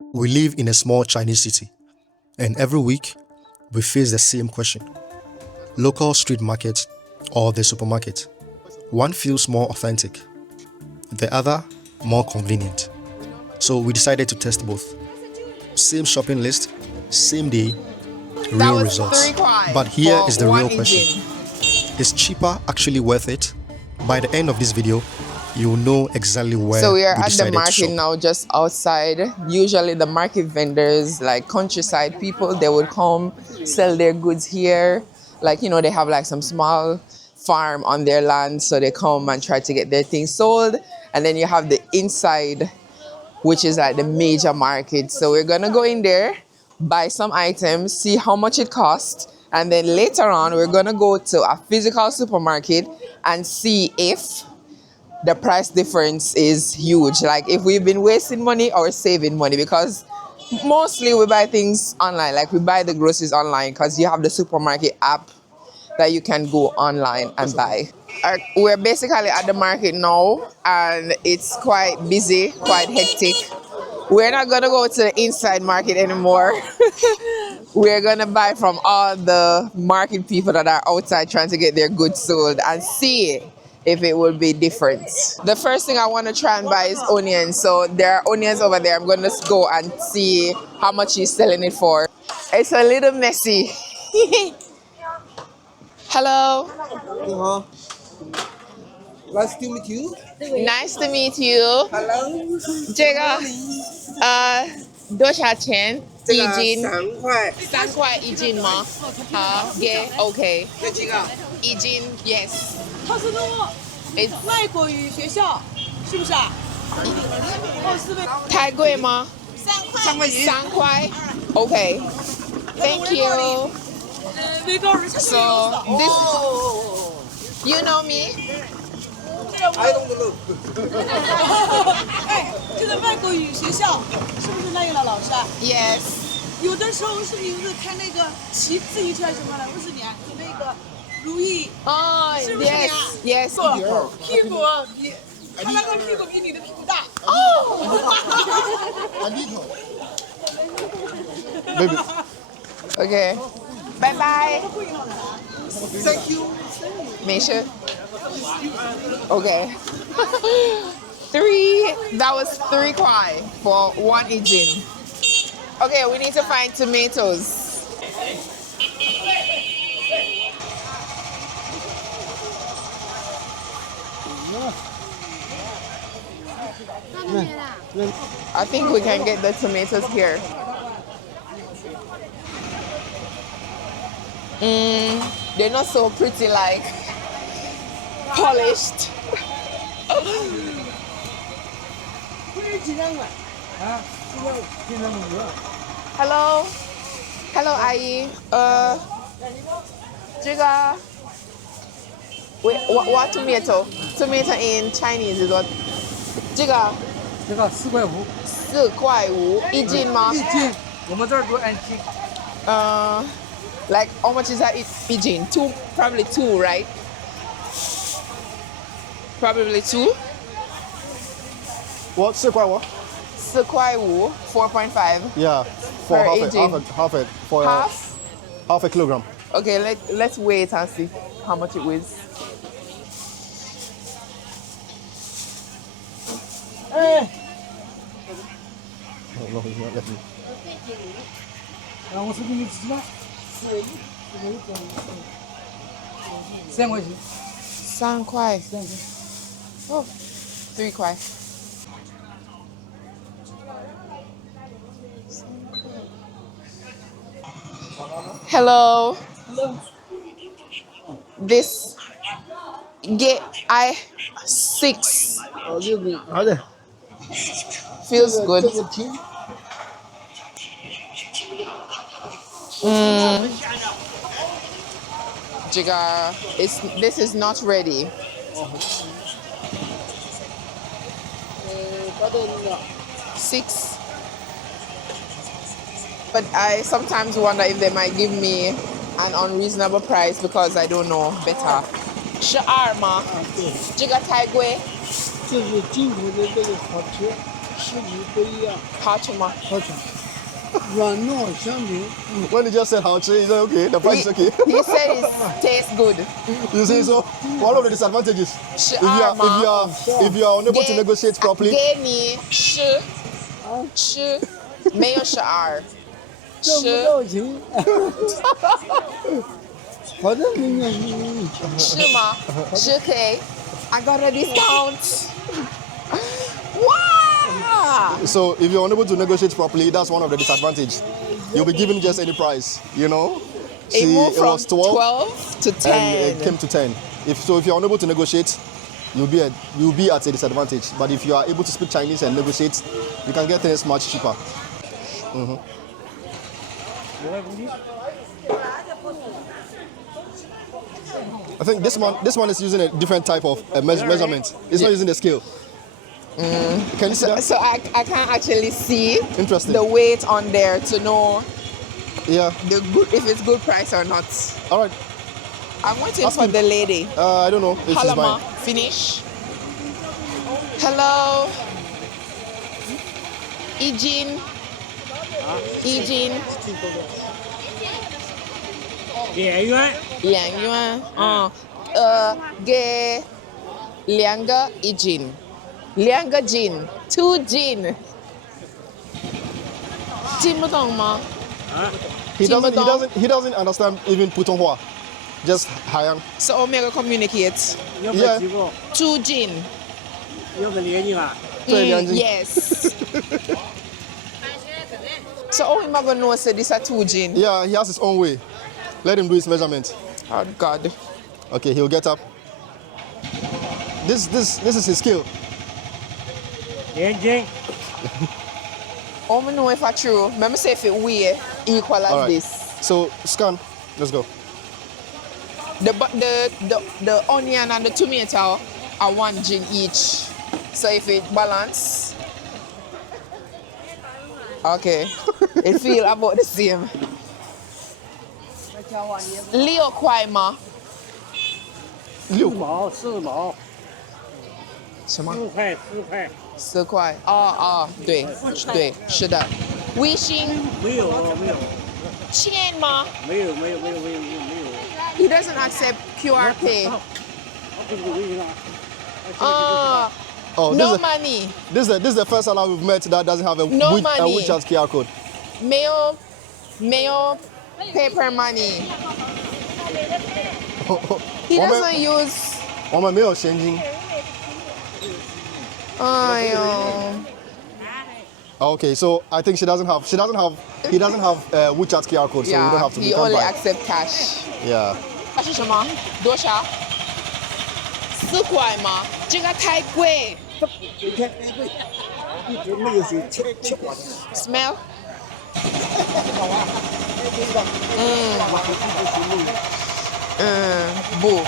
We live in a small Chinese city, and every week we face the same question: local street market or the supermarket? One feels more authentic, the other more convenient. So we decided to test both. Same shopping list, same day, real results. But here is the real question: is cheaper actually worth it? By the end of this video, you will know exactly where So we are we at the decided to market shop. now, just outside. Usually the market vendors, like countryside people, they would come sell their goods here. Like, you know, they have like some small farm on their land, so they come and try to get their things sold. And then you have the inside, which is like the major market. So we're gonna go in there, buy some items, see how much it costs, and then later on we're gonna go to a physical supermarket and see if the price difference is huge. Like if we've been wasting money or saving money, because mostly we buy things online. Like we buy the groceries online because you have the supermarket app that you can go online and buy. We're basically at the market now and it's quite busy, quite hectic. We're not gonna go to the inside market anymore. We're gonna buy from all the market people that are outside trying to get their goods sold and see if it will be different. The first thing I want to try and buy is onions. So there are onions over there. I'm gonna go and see how much he's selling it for. It's a little messy. Hello. Nice to meet you. Nice to meet you. Hello. 这个多少钱？这个一斤3块， 3块一斤吗？好，yeah, OK，有几个？一斤 yes。好斯多 It's 外国语学校是不是啊？奥斯维太贵吗？ 3块钱。 3块 OK，Thank you。维高尔 So this, you know me? I don't know. 哎，这个外国语学校是不是那个老师啊？ Yes。有的时候是不是开那个骑自行车什么的？不是你啊，有那个如意，哦是不是你啊？ ，yes, yes。屁股比他那个屁股比你的屁股大。 Baby. OK，拜拜。 Thank you. 没事。OK。Three. That was 3 kwai for 1 ijin. Okay, we need to find tomatoes. I think we can get the tomatoes here. They're not so pretty, like polished. Hello, hello, 阿姨。这个 wait, what tomato? Tomato in Chinese is what? 这个这个4.5块， 4块5一斤吗？一斤，我们这儿都按斤。Like how much is that一斤？ Two, probably 2, right? Probably 2. What? 4块what? 4块5, 4.5. Yeah, for Per half aging. it, for Half? a kilogram. Okay, let's wait and see how much it weighs. 哎， No, he's not letting me. 啊，我是给你几吗？3块钱。 3块。Oh, 3块。Hello. This get I 6 好的， feels good. 这个听。Jigar, this is not ready. 6. But I sometimes wonder if they might give me an unreasonable price because I don't know better. 12吗？这个太贵。这是进口的这个好吃。食物不一样，好吃吗？好吃，软糯香甜。 When you just said how cheap, is that okay? The price is okay. He said it tastes good. You see, so one of the disadvantages, if you are unable to negotiate properly, 给你吃没有12挣不吃到钱。好的，你。是吗？是可以。I got a discount. Wow! so if you're unable to negotiate properly, that's one of the disadvantages. You'll be given just any price, you know. It moved it from was 12, 12 to 10. and it came to 10. If you're unable to negotiate, you'll be at a disadvantage. But if you are able to speak Chinese and negotiate, you can get things much cheaper. I think this one is using a different type of measurement. It's not using the scale. Can you see that? So I can't actually see Interesting. the weight on there to know Yeah. if it's good price or not. All right. I'm waiting Ask for him. the lady. I don't know if she's Hello, ma. buying. Finish. Hello. Ejin. Ejin. 2元， 2元。给2个Ejin。2个Jin。2 Jin。听不懂吗？ He doesn't. He 听不懂。 doesn't. He doesn't understand even Putonghua. Just Hayang. So Omega communicate. 要不要几个？ 2 Jin. 要不2斤吧？对2斤。 Yes. So how am I gonna know say this a 2 Jin? Yeah, he has his own way. Let him do his measurement. Oh God. Okay, he'll get up. This is his skill. 2斤。 How me know if I true? Let me say if it weigh equal as All right. this. So scan. Let's go. The onion and the tomato are 1 Jin each. So if it balance, okay, it feel about the same. Leo kwai ma. 6毛4毛什么，4块4块， 4块。哦，对，是的。微信没有钱吗？没有。 He doesn't accept QR pay. 这个微信啊， Oh, No money. This is the first seller we've met that doesn't have a No money. WeChat QR code. Mail paper money. He 我们 doesn't use. 我们没有现金。哎呦， Okay, so I think he doesn't have WeChat QR code, so we don't yeah, have to he become only buy. accept cash. Yeah. 它是什么？多少？4块吗？这个太贵。你看，一直没有水，切花的。 Smell？ 不。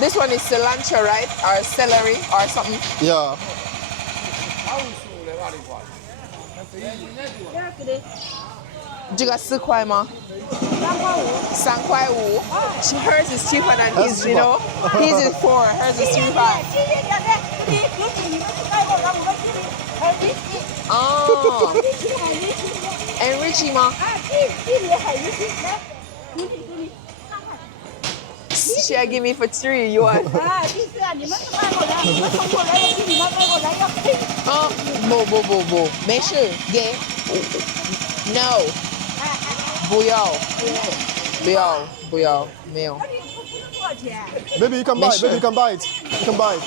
This one is cilantro, right? Or celery or something? Yeah. 这个4块吗？3块5。Hers is cheaper than Hers his, is you know. cheaper. His is 4. Hers is 3块。哦。Enriching 吗？She give me for 3 yuan. 哦，不，没事，给。No， 不要，没有。 Maybe you can buy it. Maybe you can buy it. You can buy it.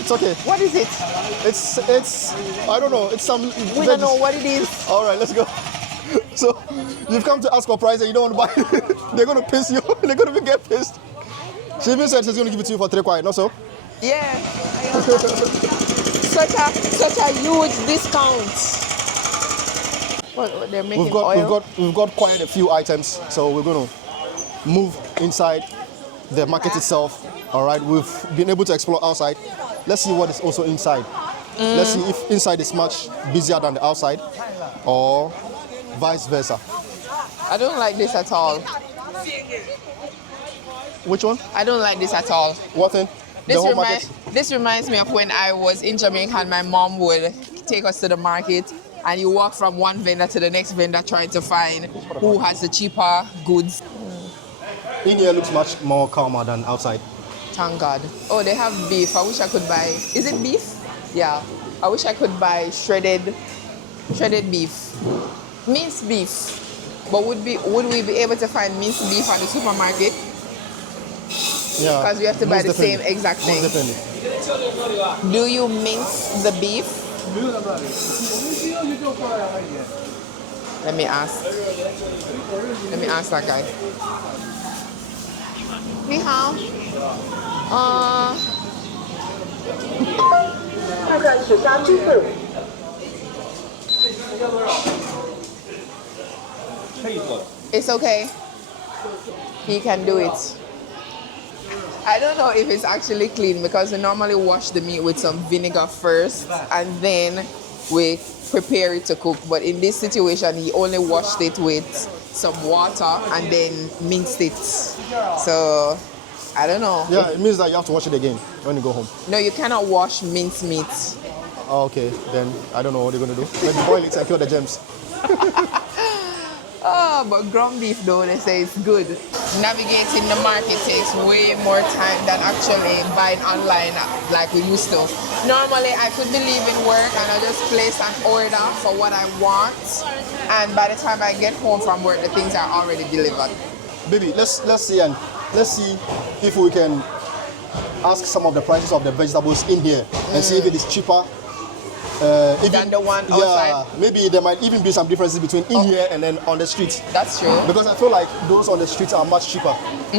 It's okay. What is it? It's I don't know. It's some. We don't know what it is. All right, let's go. So you've come to ask for price and you don't want to buy it. They're gonna piss you. They're gonna get pissed. She even said she's gonna give it to you for 3 kwai, not so? Yeah. Such a huge discount. What they're making oil? We've got quite a few items, so we're gonna move inside the market itself. All right, we've been able to explore outside. Let's see what is also inside. Let's see if inside is much busier than the outside, or vice versa. I don't like this at all. Which one? I don't like this at all. What thing? The whole market? This reminds me of when I was in Jamaica and my mom would take us to the market and you walk from one vendor to the next vendor trying to find who has the cheaper goods. In here looks much more calmer than outside. Thank God. Oh, they have beef. I wish I could buy. Is it beef? Yeah. I wish I could buy shredded beef, minced beef. But would we be able to find minced beef at the supermarket? Yeah. Because we have to buy most the same definitely. exact Most thing. definitely. Do you mince the beef? Let me ask. Let me ask that guy. 你好，看看取消支付。 It's okay. He can do it. I don't know if it's actually clean because we normally wash the meat with some vinegar first and then we prepare it to cook. But in this situation, he only washed it with some water and then minced it. So I don't know. Yeah, it means that you have to wash it again when you go home. No, you cannot wash minced meat. Oh, okay, then I don't know what they're gonna do. Maybe boil it and kill the germs. Oh, but ground beef though, they say it's good. Navigating the market takes way more time than actually buying online like we used to. Normally, I could be leaving work and I just place an order for what I want. And by the time I get home from work, the things are already delivered. Baby, let's see if we can ask some of the prices of the vegetables in here and see if it is cheaper. Than the one outside? Yeah, maybe there might even be some differences between in here and then on the street. That's true. Because I feel like those on the streets are much cheaper. Do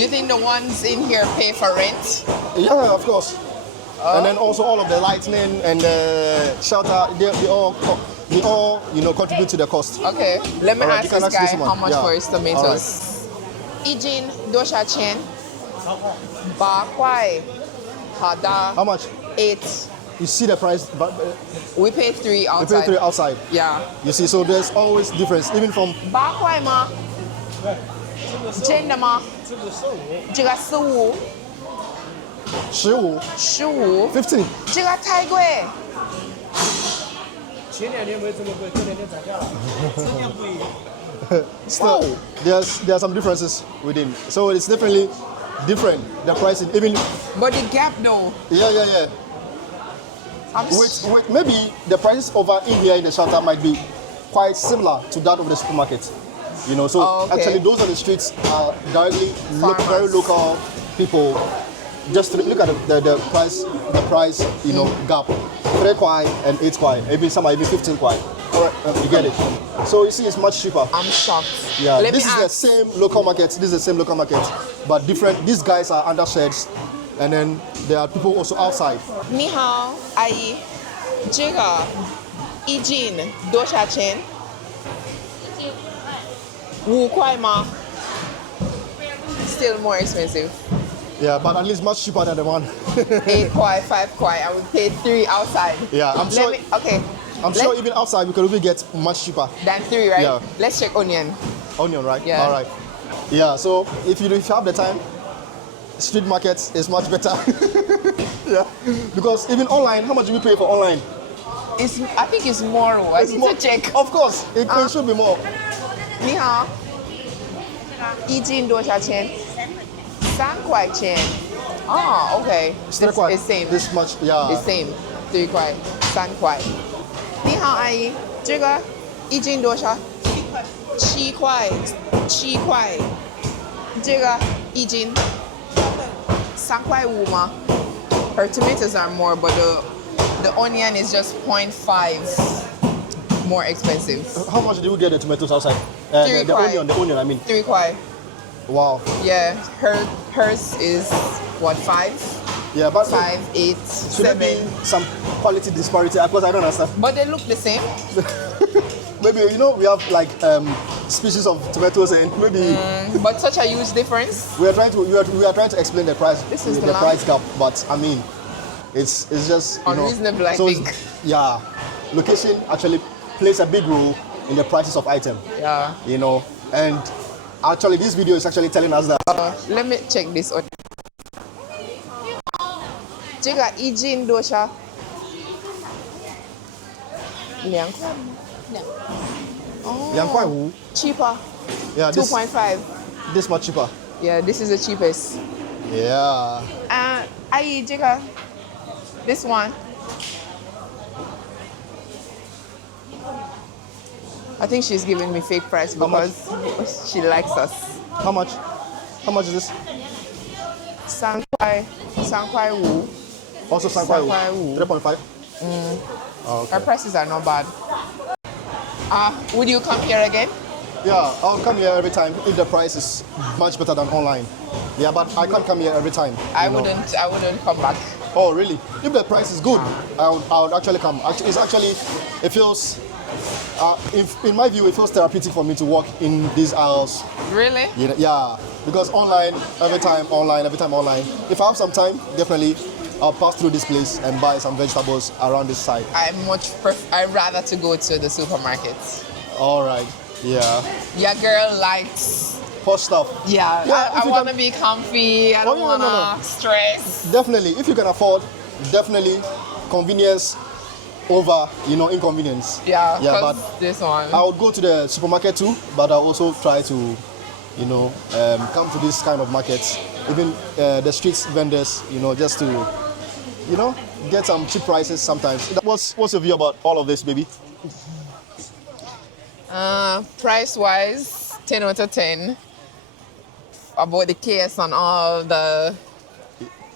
you think the ones in here pay for rent? Yeah, of course. And then also all of the lighting and the shelter, they all contribute to the cost. Okay, let me Alright, ask you can this ask guy this one. how much Yeah. for his tomatoes. Ijin dosha chen. Ba kwai. Hada. How much? 8. You see the price, but We pay 3 you outside. pay 3 outside. Yeah. You see, so there's always difference, even from Ba kwai ma. Chen的吗？这个15 15, 15， 15. 这个太贵。前2年没这么贵，这2年涨价了，今年不一样。 Still, there are some differences within. So it's definitely different. The price, is even But the gap though, yeah. I'm With maybe the prices over in here in the shelter might be quite similar to that of the supermarket. You know, so Oh, okay. actually those on the streets are directly very Farmers. local people. Just to look at the price, you know, gap. 3 kwai and 8 kwai. Even some are even 15 kwai. Alright, you get it. So you see, it's much cheaper. I'm shocked. Yeah, Let this me is the ask. same local market. This is the same local market, but different. These guys are under sheds, and then there are people also outside. 你好，阿姨，这个一斤多少钱？5块吗？Still more expensive. Yeah, but at least much cheaper than the one. 8 kwai, 5 kwai. I would pay 3 outside. Yeah, I'm sure. Okay. I'm sure even outside we could even get much cheaper. Than 3, right? Yeah. Let's check onion. Onion, right? Yeah. All right. Yeah. So if you have the time, street markets is much better. Yeah. Because even online, how much do we pay for online? I think it's more. I It's need more- to check. Of course, it should be more. 你好，一斤多少钱？3块钱。Oh, okay. It's not quite It's same. this much. Yeah. It's same. 3块，3块。你好，阿姨，这个一斤多少？7块，7块。这个一斤3块5吗？Her tomatoes are more, but the onion is just 0.5 more expensive. How much do you get the tomatoes outside? 3 the kwai. onion, I mean. 3块. Wow. Yeah, hers is what 5, Yeah, but 5, 8, should there 7. be some quality disparity? Of course, I don't understand. But they look the same. Maybe, you know, we have like species of tomatoes and maybe But such a huge difference. we are trying to explain the price This is the the lamb. price gap, but I mean it's just you know, Unreasonable, I so think. yeah, location actually plays a big role in the prices of item. Yeah. You know, and Actually, this video is actually telling us that. Let me check this out. Jega ijin dosha. Liang. Yang Kwai Wu. Cheaper. Yeah, this 2.5. this much cheaper. Yeah, this is the cheapest. Yeah. Aye, Jega. This one. I think she's giving me fake price How much? because she likes us. How much? How much is this? Sangkwai Wu. Also San Kwai San Wu. Kwai 3.5. Our Okay. prices are not bad. Would you come here again? Yeah, I'll come here every time if the price is much better than online. Yeah, but I can't come here every time. I you know. wouldn't come back. Oh, really? If the price is good, I would actually come. It's actually, it feels, in my view, it feels therapeutic for me to walk in these aisles. Really? Yeah, because online, every time online. If I have some time, definitely, I'll pass through this place and buy some vegetables around this side. I'd rather to go to the supermarket. All right. Yeah. Your girl likes. Posh stuff. Yeah, Yeah, if I you want to can- be comfy. I don't yeah, want to no. stress. Definitely, if you can afford, definitely, convenience over, inconvenience. Yeah, Yeah, 'cause but this one. I would go to the supermarket too, but I also try to, come to this kind of markets, even the street vendors, just to, get some cheap prices sometimes. What's your view about all of this, baby? Price wise, 10 out of 10. About the case and all the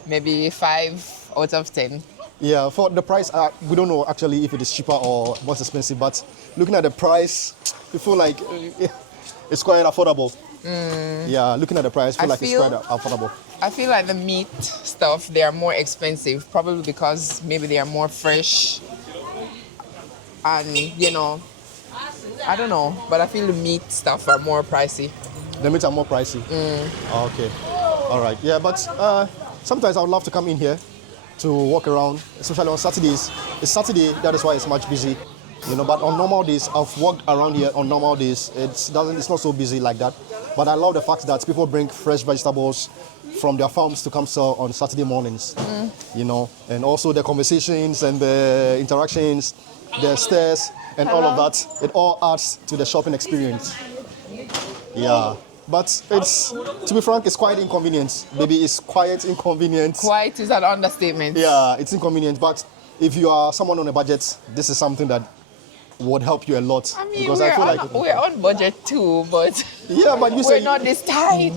maybe 5 out of 10. Yeah, for the price, we don't know actually if it is cheaper or more expensive, but looking at the price, we feel like it's quite affordable. Yeah, looking at the price, I feel like it's quite affordable. I feel like the meat stuff, they are more expensive, probably because maybe they are more fresh. And, I don't know, but I feel the meat stuff are more pricey. The meats are more pricey. Okay. All right. Yeah, but sometimes I would love to come in here to walk around, especially on Saturdays. It's Saturday, that is why it's much busy. But on normal days, I've walked around here on normal days. It's not so busy like that. But I love the fact that people bring fresh vegetables from their farms to come sell on Saturday mornings. And also the conversations and the interactions, the stares and all of that. It all adds to the shopping experience. Yeah. But to be frank, it's quite inconvenient. Maybe it's quite inconvenient. Quite is an understatement. Yeah, it's inconvenient. But if you are someone on a budget, this is something that would help you a lot. I mean, because I feel like we're on budget too, but yeah, but you we're not this tight.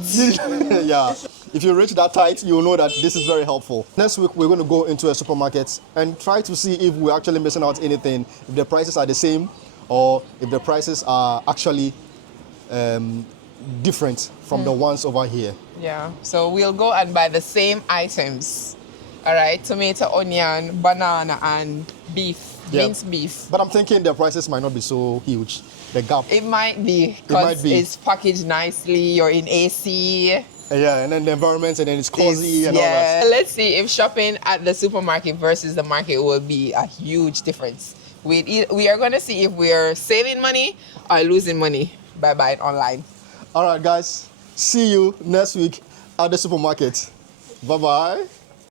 yeah. If you reach that tight, you'll know that this is very helpful. Next week, we're going to go into a supermarket and try to see if we're actually missing out anything, if the prices are the same, or if the prices are actually different from the ones over here. Yeah, so we'll go and buy the same items. All right, tomato, onion, banana, and beef, minced beef. But I'm thinking the prices might not be so huge. The gap. It might be because it's packaged nicely. You're in AC. Yeah, and then the environment, and then it's cozy and all that. Let's see if shopping at the supermarket versus the market will be a huge difference. We are going to see if we're saving money or losing money by buying online. All right, guys. See you next week at the supermarket. Bye-bye.